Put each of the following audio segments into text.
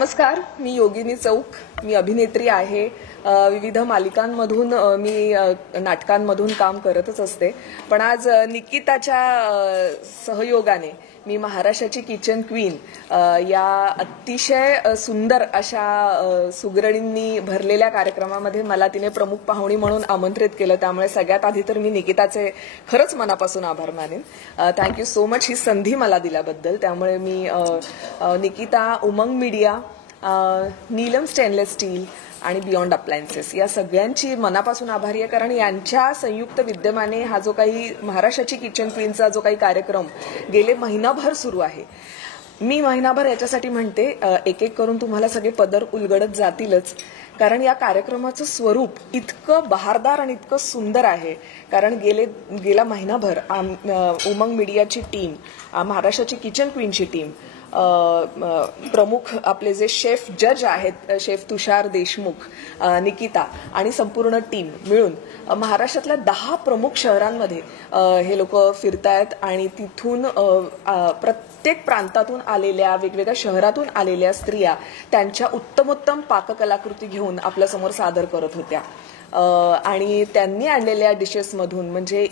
नमस्कार, मी योगिनी चौक. मी अभिनेत्री आहे. विविध मालिकांमधून मी नाटकांमधून काम करतच असते. पण आज निकिताच्या सहयोगाने मी महाराष्ट्राची किचन क्वीन या अतिशय सुंदर अशा सुगरणींनी भरलेल्या कार्यक्रमामध्ये मला तिने प्रमुख पाहुणी म्हणून आमंत्रित केलं. त्यामुळे सगळ्यात आधी तर मी निकिताचे खरंच मनापासून आभार मानेन. थँक्यू सो मच ही संधी मला दिल्याबद्दल. त्यामुळे मी निकिता, उमंग मीडिया, नीलम स्टेनलेस स्टील आणि बियॉन्ड अप्लायन्सेस या सगळ्यांची मनापासून आभारी आहे. कारण यांच्या संयुक्त विद्यमाने हा जो काही महाराष्ट्राची किचन क्वीनचा जो काही कार्यक्रम गेले महिनाभर सुरू आहे. मी महिनाभर याच्यासाठी म्हणते, एक एक करून तुम्हाला सगळे पदर उलगडत जातीलच. कारण या कार्यक्रमाचं स्वरूप इतकं बहारदार आणि इतकं सुंदर आहे. कारण गेला महिनाभर उमंग मीडियाची टीम, महाराष्ट्राची किचन क्वीनची टीम, प्रमुख आपले जे शेफ जज आहेत, शेफ तुषार देशमुख, निकिता आणि संपूर्ण टीम मिळून महाराष्ट्रातल्या 10 प्रमुख शहरांमध्ये हे लोक फिरतायत आणि तिथून प्रत्येक प्रांतातून आलेल्या, वेगवेगळ्या शहरातून आलेल्या स्त्रिया त्यांच्या उत्तमोत्तम पाककलाकृती घेऊन आपल्यासमोर सादर करत होत्या. आणि त्यांनी आणलेल्या डिशेसमधून म्हणजे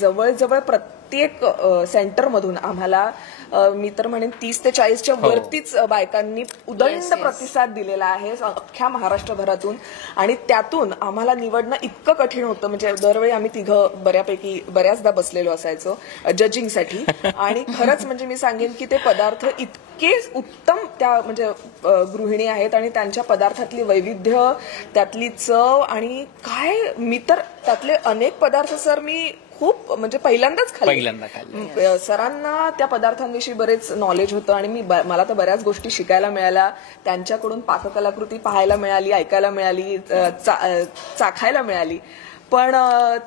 जवळजवळ प्रत्येक सेंटरमधून आम्हाला, मी तर म्हणेन 30 ते 40च्या वरतीच बायकांनी उदंड प्रतिसाद दिलेला आहे अख्ख्या महाराष्ट्रभरातून. आणि त्यातून आम्हाला निवडणं इतकं कठीण होतं. म्हणजे दरवेळी आम्ही तिघं बऱ्याचदा बसलेलो असायचो जजिंगसाठी. आणि खरंच म्हणजे मी सांगेन की ते पदार्थ इतके उत्तम त्या म्हणजे गृहिणी आहेत आणि त्यांच्या पदार्थातली वैविध्य, त्यातली चव आणि काय, मी तर त्यातले अनेक पदार्थ सर मी खूप म्हणजे पहिल्यांदाच खाल्ले. सरांना त्या पदार्थांविषयी बरेच नॉलेज होतं आणि मला तर बऱ्याच गोष्टी शिकायला मिळाल्या. त्यांच्याकडून पाककलाकृती पाहायला मिळाली, ऐकायला मिळाली, चाखायला मिळाली. पण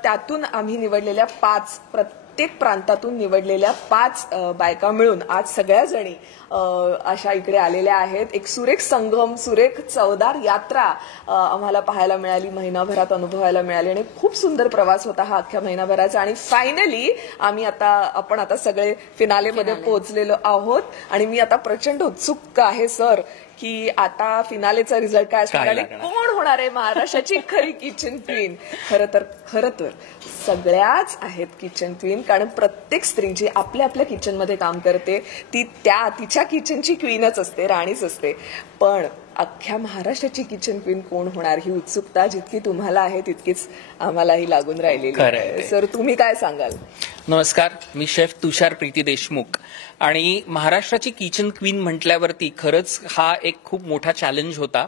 त्यातून आम्ही निवडलेल्या 5, प्रत्येक प्रांतातून निवडलेल्या 5 बायका मिळून आज सगळ्या जणी अशा इकडे आलेल्या आहेत. एक सुरेख संगम, सुरेख चवदार यात्रा आम्हाला पाहायला मिळाली, महिनाभरात अनुभवायला मिळाली. आणि खूप सुंदर प्रवास होता हा अख्ख्या महिनाभराचा. आणि फायनली आपण आता सगळे फिनालेमध्ये पोहोचलेलो आहोत. आणि मी आता प्रचंड उत्सुक आहे सर की आता फिनालेचा रिझल्ट काय असणार आणि कोण होणार आहे महाराष्ट्राची खरी किचन क्वीन. खरं तर सगळ्याच आहेत किचन क्वीन. कारण प्रत्येक स्त्री जी आपल्या आपल्या किचनमध्ये काम करते ती तिच्या किचनची क्वीनच असते, राणीच असते. पण अख्ख्या महाराष्ट्राची किचन क्वीन कोण होणार ही उत्सुकता जितकी तुम्हाला आहे तितकीच आम्हालाही लागून राहिलेली आहे. सर तुम्ही काय सांगाल? नमस्कार, मी शेफ तुषार प्रीती देशमुख. आणि महाराष्ट्राची किचन क्वीन म्हटल्यावरती खरंच हा एक खूप मोठा चॅलेंज होता.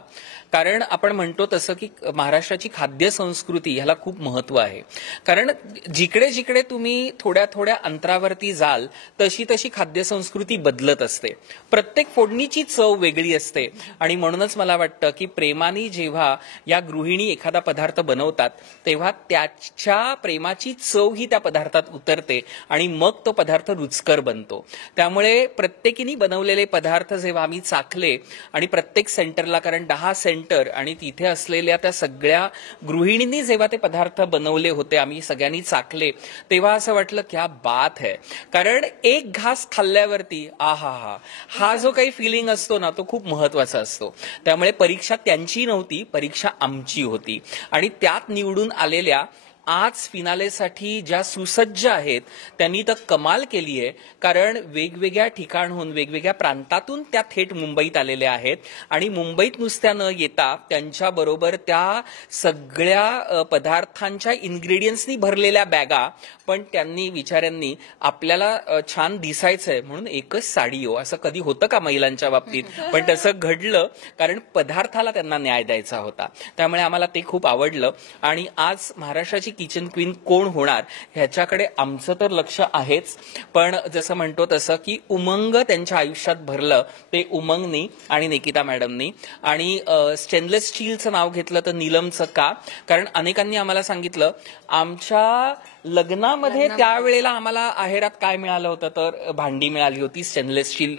कारण आपण म्हणतो तसं की महाराष्ट्राची खाद्य संस्कृती ह्याला खूप महत्व आहे. कारण जिकडे जिकडे तुम्ही थोड्या थोड्या अंतरावरती जाल तशी तशी खाद्य संस्कृती बदलत असते. प्रत्येक फोडणीची चव वेगळी असते. आणि म्हणूनच मला वाटतं की प्रेमाने जेव्हा या गृहिणी एखादा पदार्थ बनवतात तेव्हा त्याच्या प्रेमाची चव ही त्या पदार्थात उतरते आणि मग तो पदार्थ रुचकर बनतो. त्यामुळे प्रत्येकीने बनवलेले पदार्थ जेव्हा आम्ही चाखले आणि प्रत्येक सेंटरला, कारण 10 सेंटर आणि तिथे असलेल्या त्या सगळ्या गृहिणींनी जेव्हा ते पदार्थ बनवले होते, आम्ही सगळ्यांनी चाखले, तेव्हा असं वाटलं क्या बात है. कारण एक घास खाल्ल्यावरती हा जो काही फिलिंग असतो ना तो खूप महत्वाचा असतो. त्यामुळे परीक्षा त्यांची नव्हती, परीक्षा आमची होती. आणि त्यात निवडून आलेल्या आज फिनालेसाठी ज्या सुसज्ज आहेत त्यांनी तर कमाल केली आहे. कारण वेगवेगळ्या ठिकाणहून, वेगवेगळ्या प्रांतातून त्या थेट मुंबईत आलेल्या आहेत. आणि मुंबईत नुसत्या न येता त्यांच्याबरोबर त्या सगळ्या पदार्थांच्या इन्ग्रेडियंट्सनी भरलेल्या बॅगा. पण त्यांनी विचारांनी आपल्याला छान दिसायचंय म्हणून एकच साडी हो, असं कधी होतं का महिलांच्या बाबतीत? पण तसं घडलं कारण पदार्थाला त्यांना न्याय द्यायचा होता. त्यामुळे आम्हाला ते खूप आवडलं. आणि आज महाराष्ट्राची किचन क्वीन कोण होणार ह्याच्याकडे आमचं तर लक्ष आहेच. पण जसं म्हणतो तसं की उमंग त्यांच्या आयुष्यात भरलं ते उमंगनी आणि निकिता मॅडमनी. आणि स्टेनलेस स्टीलचं नाव घेतलं तर नीलमचं का? कारण अनेकांनी आम्हाला सांगितलं आमच्या लग्नामध्ये त्यावेळेला आम्हाला आहेरात काय मिळालं होतं तर भांडी मिळाली होती स्टेनलेस स्टील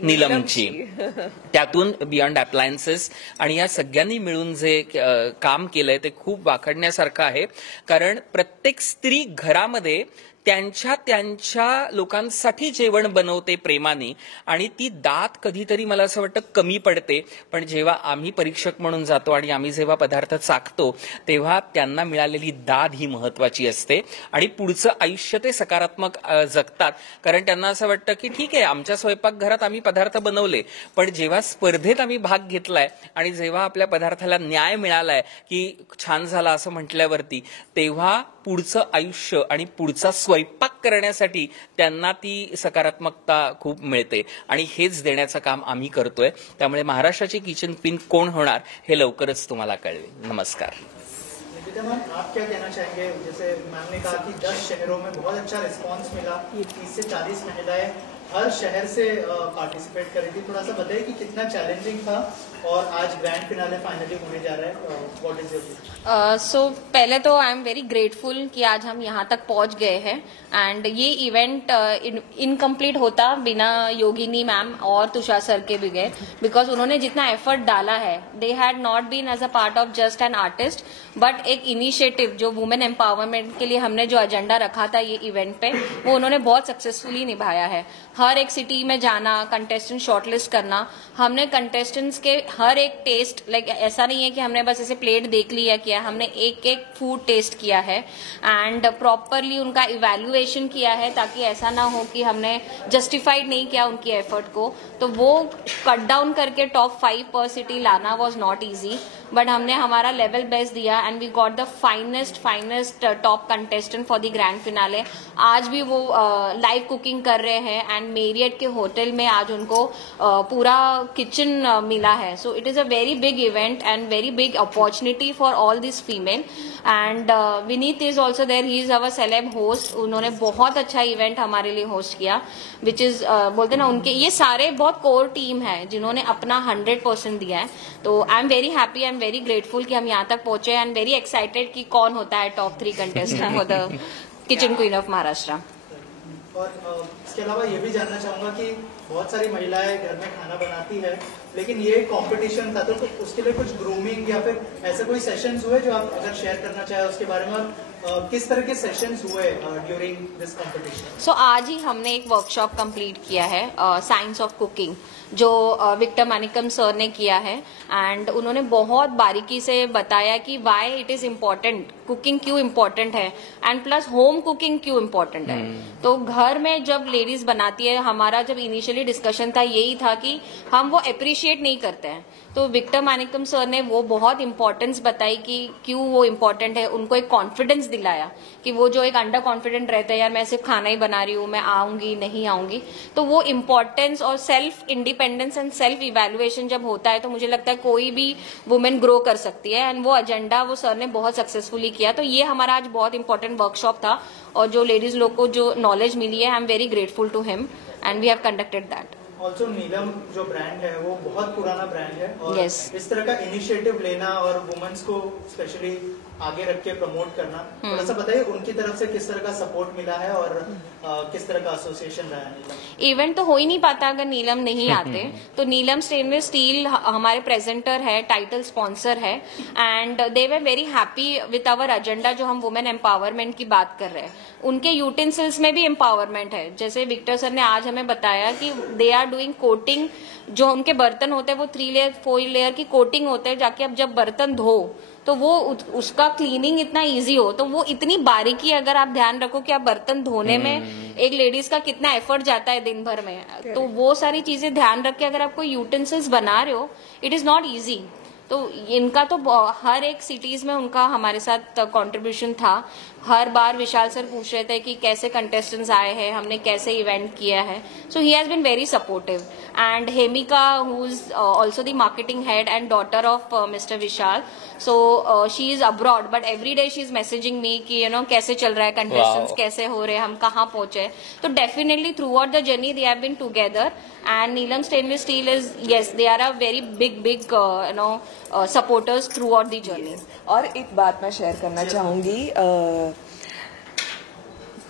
नीलमची. त्यातून बियॉन्ड अप्लायन्सेस आणि या सगळ्यांनी मिळून जे काम केलंय ते खूप वाखाणण्यासारखं आहे. कारण प्रत्येक स्त्री घरामध्ये त्यांच्या लोकांसाठी जेवण बनवते प्रेमाने, आणि ती दात कधीतरी मला असं वाटतं कमी पडते. पण जेव्हा आम्ही परीक्षक म्हणून जातो आणि आम्ही जेव्हा पदार्थ चाखतो तेव्हा त्यांना मिळालेली दाद ही महत्वाची असते आणि पुढचं आयुष्य ते सकारात्मक जगतात. कारण त्यांना असं वाटतं की ठीक आहे, आमच्या स्वयंपाकघरात आम्ही पदार्थ बनवले, पण जेव्हा स्पर्धेत आम्ही भाग घेतलाय आणि जेव्हा आपल्या पदार्थाला न्याय मिळालाय की छान झाला असं म्हटल्यावरती, तेव्हा पुढचं आयुष्य आणि पुढचा स्वयंपाक करण्यासाठी त्यांना ती सकारात्मकता खूप मिळते. आणि हेच देण्याचं काम आम्ही करतोय. त्यामुळे महाराष्ट्राची किचन क्वीन कोण होणार हे लवकरच तुम्हाला कळेल. नमस्कार. निकिता मैम, आप क्या कहना चाहेंगे? जैसे मैम ने कहा कि 10 शहरों में बहुत अच्छा रिस्पांस मिला, 30 से 40 महिलाएं हर शहर से पार्टिसिपेट करी थी. थोड़ा सा बताइए कि कितना चैलेंजिंग था और आज ग्रैंड फिनाले फाइनली होने जा रहा है. व्हाट इज योर सो पहले तो आई एम वेरी ग्रेटफुल कि आज हम यहाँ तक पहुँच गए हैं. एंड ये इवेंट इनकम्प्लीट होता बिना योगिनी मैम और तुषार सर के बगैर, बिकॉज उन्होंने जितना एफर्ट डाला है, they had not been as a part of just an artist, but एक इनिशिएटिव जो वुमेन एम्पावरमेंट के लिए हमने जो एजेंडा रखा था ये इवेंट पे, वो उन्होंने बहुत सक्सेसफुली निभाया है. हर एक सिटी में जाना, कंटेस्टेंट शॉर्टलिस्ट करना, हमने कंटेस्टेंट्स के हर एक टेस्ट, लाइक ऐसा नहीं है कि हमने बस ऐसे प्लेट देख लिया किया, हमने एक एक फूड टेस्ट किया है एंड प्रॉपरली उनका इवैल्यूएशन किया है, ताकि ऐसा ना हो कि हमने जस्टिफाइड नहीं किया उनकी एफर्ट को. तो वो कट डाउन करके टॉप 5 पर सिटी लाना वॉज नॉट ईजी, बट हमने हमारा लेवल बेस्ट दिया and we got the finest top contestant for the grand finale. आज भी वो लाइव कुकिंग कर रहे हैं एंड मेरियट के होटल में आज उनको पूरा किचन मिला है. So it is a very big event and very big opportunity for all this female. And Vineet is also there, he is our celeb host. उन्होंने बहुत अच्छा इवेंट हमारे लिए होस्ट किया, विच इज बोलते ना, उनके ये सारे बहुत कोर टीम है जिन्होंने अपना 100% दिया है. तो आई am very happy, I am very grateful कि हम यहाँ तक पहुंचे एंड वेरी एक्साइटेड कि कौन होता है top 3 contestant for the kitchen queen of Maharashtra. और इसके अलावा ये भी जानना चाहूंगा कि बहुत सारी महिलाएं घर में खाना बनाती है, लेकिन ये कंपटीशन था, तो उसके लिए कुछ ग्रूमिंग या फिर ऐसे कोई सेशंस हुए जो आप अगर शेयर करना चाहे उसके बारे में, और किस तरह के सेशंस हुए ड्यूरिंग दिस कंपटीशन? सो आज ही हमने एक वर्कशॉप कंप्लीट किया है, साइंस ऑफ कुकिंग, जो विक्टर मानिकम सर ने किया है. एंड उन्होंने बहुत बारीकी से बताया कि why it is important, cooking क्यों इम्पोर्टेंट है एंड प्लस होम कुकिंग क्यों इम्पोर्टेंट है. तो घर में जब लेडीज बनाती है, हमारा जब इनिशियली डिस्कशन था यही था कि हम वो अप्रिशिएट नहीं करते हैं. तो विक्टर मानिकम सर ने वो बहुत इंपॉर्टेंस बताई कि क्यों वो इम्पोर्टेंट है. उनको एक कॉन्फिडेंस दिलाया कि वो जो एक अंडर कॉन्फिडेंट रहते हैं, यार मैं सिर्फ खाना ही बना रही हूँ, मैं आऊंगी नहीं आऊंगी, तो वो इम्पोर्टेंस और self independence end self evaluation जब होता है तो मुझे लगता है कोई भी वुमेन ग्रो कर सकती है. एंड वो एजेंडा वो सर ने बहुत सक्सेसफुली किया. तो ये हमारा आज बहुत इंपॉर्टेंट वर्कशॉप था और जो लेडीज लोग को जो नॉलेज मिली है, I am very grateful to him and we have conducted that. Also Neelam जो ब्रांड है वो बहुत पुराना ब्रांड है, और Yes. इस तरह का इनिशिएटिव लेना और वुमेन्स को स्पेशली आगे रख के प्रमोट करना, थोड़ा सा बताइए उनकी तरफ से किस तरह का सपोर्ट मिला है और किस तरह का एसोसिएशन रहा है नीलम? इवेंट तो हो ही नहीं पाता अगर नीलम नहीं आते. तो नीलम स्टेनलेस स्टील हमारे प्रेजेंटर है, टाइटल स्पॉन्सर है and they were very happy with our agenda. जो हम वुमेन एम्पावरमेंट की बात कर रहे हैं, उनके यूटेंसिल्स में भी एम्पावरमेंट है. जैसे विक्टर सर ने आज हमें बताया कि दे आर डूइंग कोटिंग. जो उनके बर्तन होते हैं वो 3 लेयर 4 लेयर की कोटिंग होते हैं, जाके अब जब बर्तन धो तो वो उसका क्लीनिंग इतना इजी हो. तो वो इतनी बारीकी, अगर आप ध्यान रखो कि आप बर्तन धोने में एक लेडीज का कितना एफर्ट जाता है दिन भर में, तो वो सारी चीजें ध्यान रख के अगर आप कोई यूटेंसिल्स बना रहे हो, इट इज नॉट इजी. तो इनका तो हर एक सिटीज में उनका हमारे साथ कंट्रीब्यूशन था. हर बार विशाल सर पूछ रहे थे कि कैसे कंटेस्टेंट्स आए हैं, हमने कैसे इवेंट किया है. So he has been very supportive. And Hemika, who is also the marketing head and daughter of mister Vishal, so she is abroad, but every day she is messaging me कि कैसे चल रहा है, कंटेस्टेंट्स कैसे हो रहे हैं, हम कहाँ पहुंचे. तो definitely throughout the journey they have been together. And Neelam stainless steel is, yes, they are a very big supporters throughout the journey. और एक बात मैं शेयर करना चाहूंगी,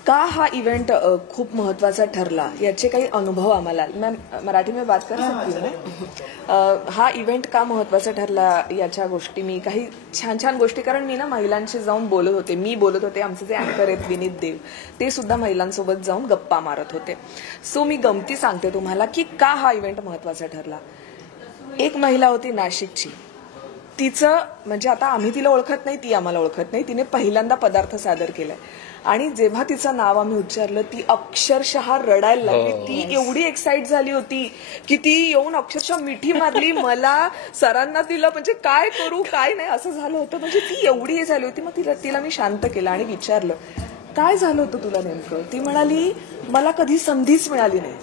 का हा इव्हेंट खूप महत्वाचा ठरला याचे काही अनुभव आम्हाला, मैं मराठी में बात कर सकती हूँ. हा इव्हेंट का महत्वाचा ठरला याच्या गोष्टी, मी काही छान छान गोष्टी, कारण मी ना महिलांशी जाऊन बोलत होते, आमचे जे अँकर आहेत विनीत देव, ते सुद्धा महिलांसोबत जाऊन गप्पा मारत होते. सो मी गमती सांगते तुम्हाला की का हा इव्हेंट महत्वाचा ठरला. एक महिला होती नाशिकची, तिचं म्हणजे आता आम्ही तिला ओळखत नाही, ती आम्हाला ओळखत नाही, तिने पहिल्यांदा पदार्थ सादर केलाय आणि जेव्हा तिचं नाव आम्ही उच्चारलं ती अक्षरशः रडायला लागली. ती एवढी एक्साइट झाली होती की ती येऊन अक्षरशः मिठी मारली मला, सरांना तिला म्हणजे काय करू काय नाही असं झालं होतं. म्हणजे ती एवढी हे झाली होती. मग तिला मी शांत केलं आणि विचारलं काय झालं होतं तुला नेमकं. ती म्हणाली मला कधी संधीच मिळाली नाही,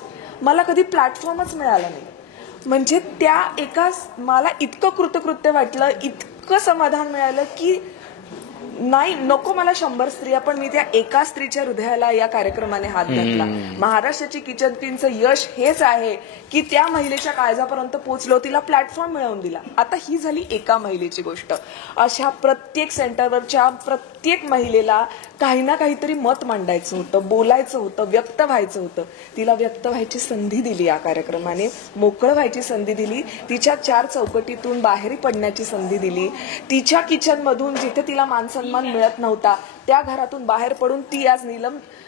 मला कधी प्लॅटफॉर्मच मिळाला नाही. म्हणजे त्या एका मला इतकं कृतकृत्य वाटलं, इतकं समाधान मिळालं की नाही नको मला 100 स्त्रिया, पण मी त्या एका स्त्रीच्या हृदयाला या कार्यक्रमाने हात घातला. महाराष्ट्राची किचन क्वीनचं यश हेच आहे की त्या महिलेच्या काळजापर्यंत पोहोचलो, तिला प्लॅटफॉर्म मिळवून दिला. आता ही झाली एका महिलेची गोष्ट. अशा प्रत्येक सेंटरवरच्या प्रत्येक महिलेला काही ना काहीतरी मत मांडायचं होतं, बोलायचं होतं, व्यक्त व्हायचं होतं. तिला व्यक्त व्हायची संधी दिली या कार्यक्रमाने, मोकळं व्हायची संधी दिली, तिच्या 4 चौकटीतून बाहेर पडण्याची संधी दिली. तिच्या किचनमधून जिथे तिला मानसन्मान मिळत नव्हता त्या घरातून बाहेर पडून ती आज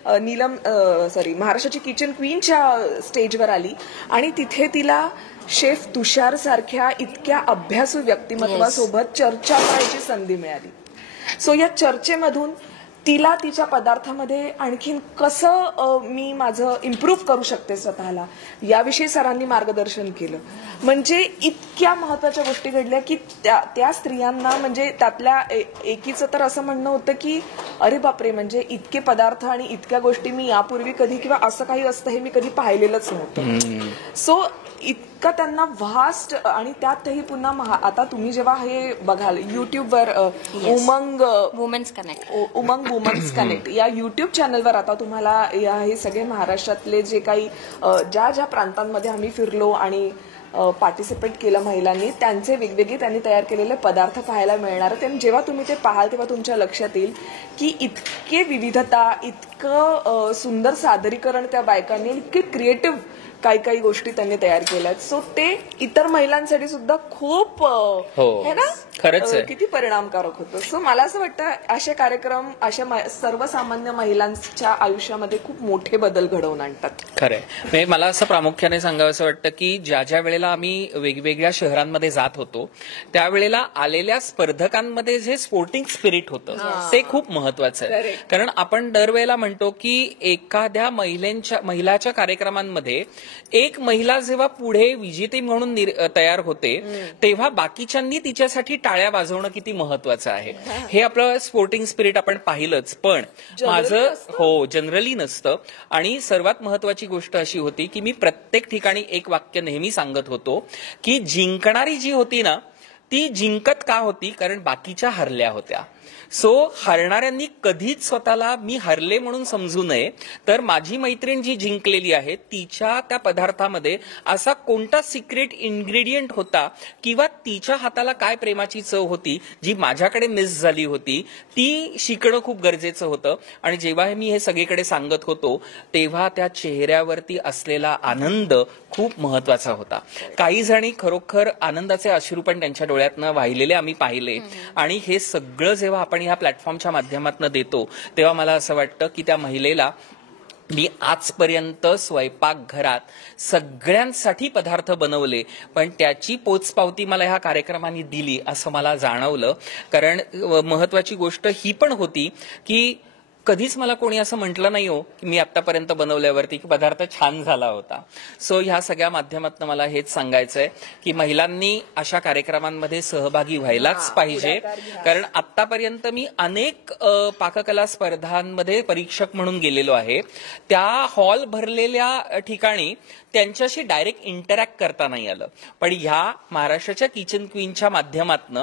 महाराष्ट्राची किचन क्वीनच्या स्टेजवर आली आणि तिथे तिला शेफ तुषार सारख्या इतक्या अभ्यासू व्यक्तिमत्वासोबत चर्चा करायची संधी मिळाली. सो या चर्चेमधून तिला तिच्या पदार्थामध्ये आणखीन कसं मी माझं इम्प्रूव्ह करू शकते स्वतःला याविषयी सरांनी मार्गदर्शन केलं. म्हणजे इतक्या महत्वाच्या गोष्टी घडल्या की त्या स्त्रियांना म्हणजे त्यातल्या एकीचं तर असं म्हणणं होतं की अरे बापरे, म्हणजे इतके पदार्थ आणि इतक्या गोष्टी मी यापूर्वी कधी किंवा असं काही असतं हे मी कधी पाहिलेलंच नव्हतं. सो इतकं त्यांना व्हास्ट, आणि त्यातही पुन्हा आता तुम्ही जेव्हा हे बघाल युट्यूबवर उमंग वुमन्स कनेक्ट या युट्यूब चॅनलवर आता तुम्हाला हे सगळे महाराष्ट्रातले जे काही ज्या प्रांतांमध्ये आम्ही फिरलो आणि पार्टिसिपेट केलं महिलांनी, त्यांचे वेगवेगळे त्यांनी तयार केलेले पदार्थ पाहायला मिळणार. जेव्हा तुम्ही ते पाहाल तेव्हा तुमच्या लक्षात येईल की इतके विविधता, इतकं सुंदर सादरीकरण त्या बायकांनी, इतके क्रिएटिव्ह काही गोष्टी त्यांनी तयार केल्यात. सो ते इतर महिलांसाठी सुद्धा खूप है ना, खरंच किती परिणामकारक होतं. सो मला असं वाटतं असे कार्यक्रम अशा सर्वसामान्य महिलांच्या आयुष्यामध्ये खूप मोठे बदल घडवून आणतात. खरंय. म्हणजे मला असं प्रामुख्याने सांगावं वाटतं की ज्या वेळेला आम्ही वेगवेगळ्या शहरांमध्ये जात होतो त्यावेळेला आलेल्या स्पर्धकांमध्ये जे स्पोर्टिंग स्पिरिट होतं ते खूप महत्वाचं आहे. कारण आपण दरवेळेला म्हणतो की एखाद्या महिलाच्या कार्यक्रमांमध्ये एक महिला जेव्हा पुढे विजेती म्हणून तयार होते तेव्हा बाकीच्यांनी तिच्यासाठी टाळ्या वाजवणं किती महत्वाचं आहे. हे आपलं स्पोर्टिंग स्पिरिट आपण पाहिलंच, पण माझं जनरली नसतं. आणि सर्वात महत्वाची गोष्ट अशी होती की मी प्रत्येक ठिकाणी एक वाक्य नेहमी सांगत होतो की जिंकणारी जी होती ना ती जिंकत का होती, कारण बाकीच्या हरल्या होत्या. सो हरणाऱ्यांनी कधीच स्वतःला मी हरले म्हणून समजू नये, तर माझी मैत्रीण जी जिंकलेली आहे तिच्या त्या पदार्थामध्ये असा कोणता सिक्रेट इन्ग्रेडियंट होता किंवा तिच्या हाताला काय प्रेमाची चव होती जी माझ्याकडे मिस झाली होती, ती शिकणं खूप गरजेचं होतं. आणि जेव्हा मी हे सगळीकडे सांगत होतो तेव्हा त्या चेहऱ्यावरती असलेला आनंद खूप महत्वाचा होता. काही जणी खरोखर आनंदाचे अश्रू पण त्यांच्या डोळ्यातनं वाहिलेले आम्ही पाहिले. आणि हे सगळं जेव्हा आपण ह्या प्लॅटफॉर्मच्या माध्यमातून देतो तेव्हा मला असं वाटतं की त्या महिलेला मी आजपर्यंत स्वयंपाकघरात सगळ्यांसाठी पदार्थ बनवले, पण त्याची पोचपावती मला ह्या कार्यक्रमाने दिली असं मला जाणवलं. कारण महत्वाची गोष्ट ही पण होती की कधीच मला कोणी असं म्हटलं नाही हो की मी आतापर्यंत बनवल्यावरती की पदार्थ छान झाला होता. सो ह्या सगळ्या माध्यमातून मला हेच सांगायचंय की महिलांनी अशा कार्यक्रमांमध्ये सहभागी व्हायलाच पाहिजे. कारण आतापर्यंत मी अनेक पाककला स्पर्धांमध्ये परीक्षक म्हणून गेलेलो आहे. त्या हॉल भरलेल्या ठिकाणी त्यांच्याशी डायरेक्ट इंटरॅक्ट करता नाही आलं, पण ह्या महाराष्ट्राच्या किचन क्वीनच्या माध्यमातून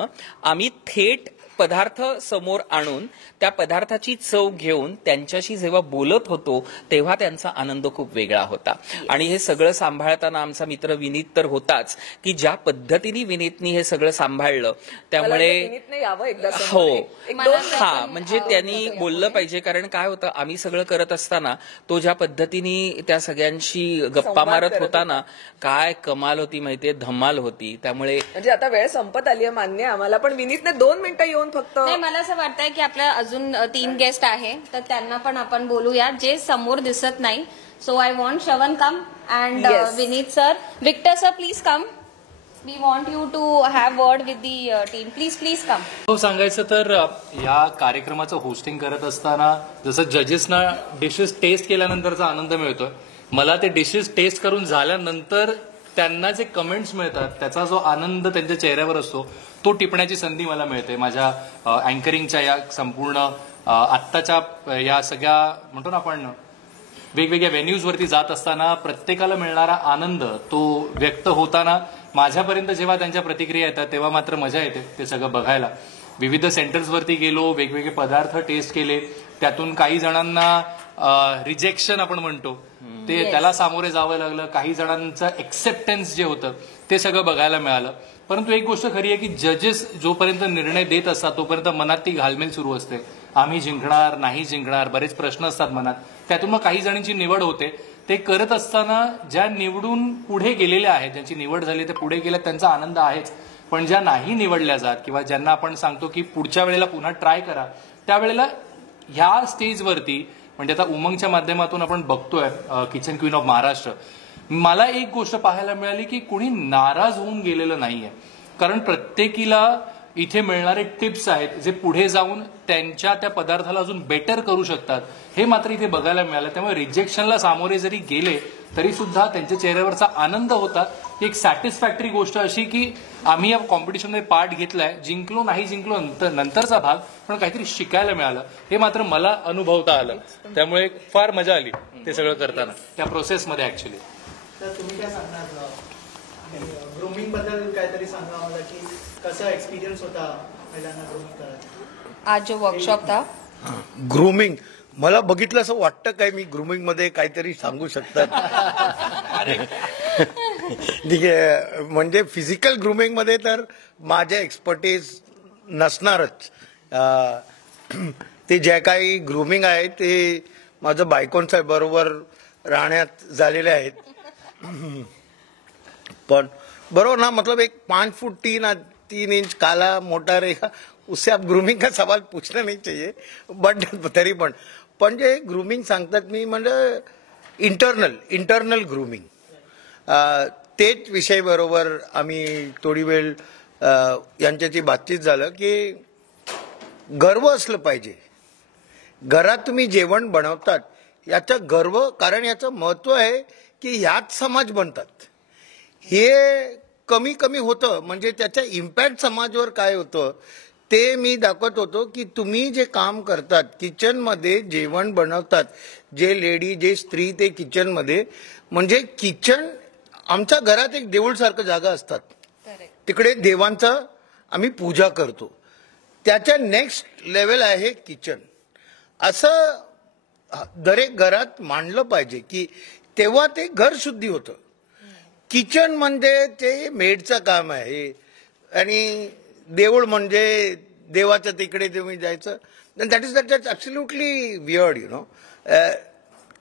आम्ही थेट पदार्थ समोर आणून त्या पदार्थाची चव घेऊन त्यांच्याशी जेव्हा बोलत होतो तेव्हा त्यांचा आनंद खूप वेगळा होता. आणि हे सगळं सांभाळताना आमचा मित्र विनीत तर होताच, की ज्या पद्धतीने विनीतनी हे सगळं सांभाळलं त्यामुळे विनीतने यावं एकदा समोर. हो एक दोन हा म्हणजे त्यांनी बोललं पाहिजे. कारण काय होतं, आम्ही सगळं करत असताना तो ज्या पद्धतीने त्या सगळ्यांशी गप्पा संवाद मारत करत होता ना, काय कमाल होती माहितीये, धमाल होती. त्यामुळे म्हणजे आता वेळ संपत आली आहे मान्य आहे आम्हाला, पण विनीतने 2 मिनिटं येऊन फक्त नाही, मला असं वाटतंय की आपल्या अजून 3 गेस्ट आहे, तर त्यांना पण आपण बोलूया जे समोर दिसत नाही. So I want Shravan come and Yes. Vineet sir. Victor sir please come. We want you to have word with the team. Please come. हो, सांगायचं तर या कार्यक्रमाचं होस्टिंग करत असताना जसं जजेसना डिशेस टेस्ट केल्यानंतरचा आनंद मिळतोय, मला ते डिशेस टेस्ट करून झाल्यानंतर त्यांना जे कमेंट्स मिळतात त्याचा जो आनंद त्यांच्या चेहऱ्यावर असतो तो टिपण्याची संधी मला मिळते. माझ्या अँकरिंगच्या या संपूर्ण आत्ताच्या या सगळ्या म्हणतो ना आपण वेगवेगळ्या व्हेन्यूजवरती जात असताना प्रत्येकाला मिळणारा आनंद तो व्यक्त होताना माझ्यापर्यंत जेव्हा त्यांच्या प्रतिक्रिया येतात तेव्हा मात्र मजा येते ते सगळं बघायला. विविध सेंटर्सवरती गेलो, वेगवेगळे पदार्थ टेस्ट केले, त्यातून काही जणांना रिजेक्शन आपण म्हणतो ते त्याला सामोरे जावं लागलं, काही जणांचं एक्सेप्टन्स जे होतं ते सगळं बघायला मिळालं. परंतु एक गोष्ट खरी आहे की जजेस जोपर्यंत निर्णय देत असतात तोपर्यंत मनात ती घालमेल सुरू असते. आम्ही जिंकणार नाही जिंकणार, बरेच प्रश्न असतात मनात. त्यातून मग काही जणांची निवड होते. ते करत असताना ज्या निवडून पुढे गेलेल्या आहेत, ज्यांची निवड झाली ते पुढे गेल्या, त्यांचा आनंद आहेच. पण ज्या नाही निवडल्या जात किंवा ज्यांना आपण सांगतो की पुढच्या वेळेला पुन्हा ट्राय करा, त्यावेळेला ह्या स्टेजवरती म्हणजे आता उमंगच्या माध्यमातून आपण बघतोय किचन क्वीन ऑफ महाराष्ट्र, मला एक गोष्ट पाहायला मिळाली की कुणी नाराज होऊन गेलेलं नाहीये. कारण प्रत्येकीला इथे मिळणारे टिप्स आहेत जे पुढे जाऊन त्यांच्या त्या पदार्थाला अजून बेटर करू शकतात, हे मात्र इथे बघायला मिळालं. त्यामुळे रिजेक्शनला सामोरे जरी गेले तरी सुद्धा त्यांच्या चेहऱ्यावरचा आनंद होता. एक सॅटिस्फॅक्टरी गोष्ट अशी की आम्ही या कॉम्पिटिशनमध्ये पार्ट घेतलाय, जिंकलो नाही जिंकलो नंतरचा भाग, पण काहीतरी शिकायला मिळालं हे मात्र मला अनुभवता आलं. त्यामुळे फार मजा आली ते सगळं करताना त्या प्रोसेसमध्ये ऍक्च्युली. तर तुम्ही काय सांगणार ग्रूमिंग बद्दल काहीतरी सांगा मला की कसा एक्सपिरियन्स होता महिलांना ग्रूमिंग करायचा आज जो वर्कशॉप था ग्रूमिंग मला बघितलं असं वाटतं काय मी ग्रूमिंग मध्ये काहीतरी सांगू शकतात. ठीक आहे, म्हणजे फिजिकल ग्रूमिंग मध्ये तर माझ्या एक्सपर्टीज नसणारच. ते जे काही ग्रूमिंग आहे ते माझं बायकोंच्या बरोबर राहण्यात झालेले आहेत. पण बरोबर ना, मतलब एक 5 फुट 3 इंच काला मोटा रहेगा, उससे आप ग्रूमिंग का सवाल पूछना नहीं चाहिए. बट तरी पण जे ग्रूमिंग सांगतात मी म्हणजे इंटरनल ग्रूमिंग, तेच विषय बरोबर आम्ही थोडी वेळ यांच्याची बातचीत झालं की गर्व असलं पाहिजे. घरात तुम्ही जेवण बनवतात याचं गर्व, कारण याचं महत्व आहे की ह्याच समाज बनतात. हे कमी होतं, म्हणजे त्याचा इम्पॅक्ट समाजावर काय होतं ते मी दाखवत होतो की तुम्ही जे काम करतात किचनमध्ये जेवण बनवतात, जे लेडी जे स्त्री ते किचनमध्ये, म्हणजे किचन आमच्या घरात एक देऊळसारखं जागा असतात, तिकडे देवांचा आम्ही पूजा करतो. त्याच्या नेक्स्ट लेवल आहे किचन. असं दरेक घरात मांडलं पाहिजे की तेव्हा ते घर शुद्धी होतं. किचन म्हणजे ते मेडचं काम आहे आणि देऊळ म्हणजे देवाच्या तिकडे तुम्ही जायचं. That is absolutely weird, you know.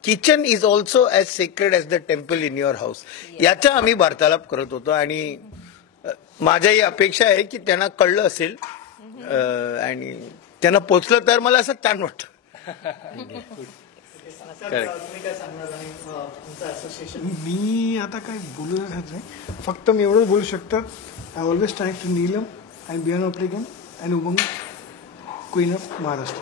Kitchen is also as sacred as the temple in your house. याचा आम्ही वार्तालाप करत होतो आणि माझ्याही अपेक्षा आहे की त्यांना कळलं असेल आणि त्यांना पोचलं तर मला असं छान वाटतं. तुम्ही काय सांगणार आणि तुमचं असोसिएशन? मी आता काय बोलू शकत नाही, फक्त मी एवढंच बोलू शकतो. I always try to Neelam and beyond अप्लिकन and Umang queen of Maharashtra.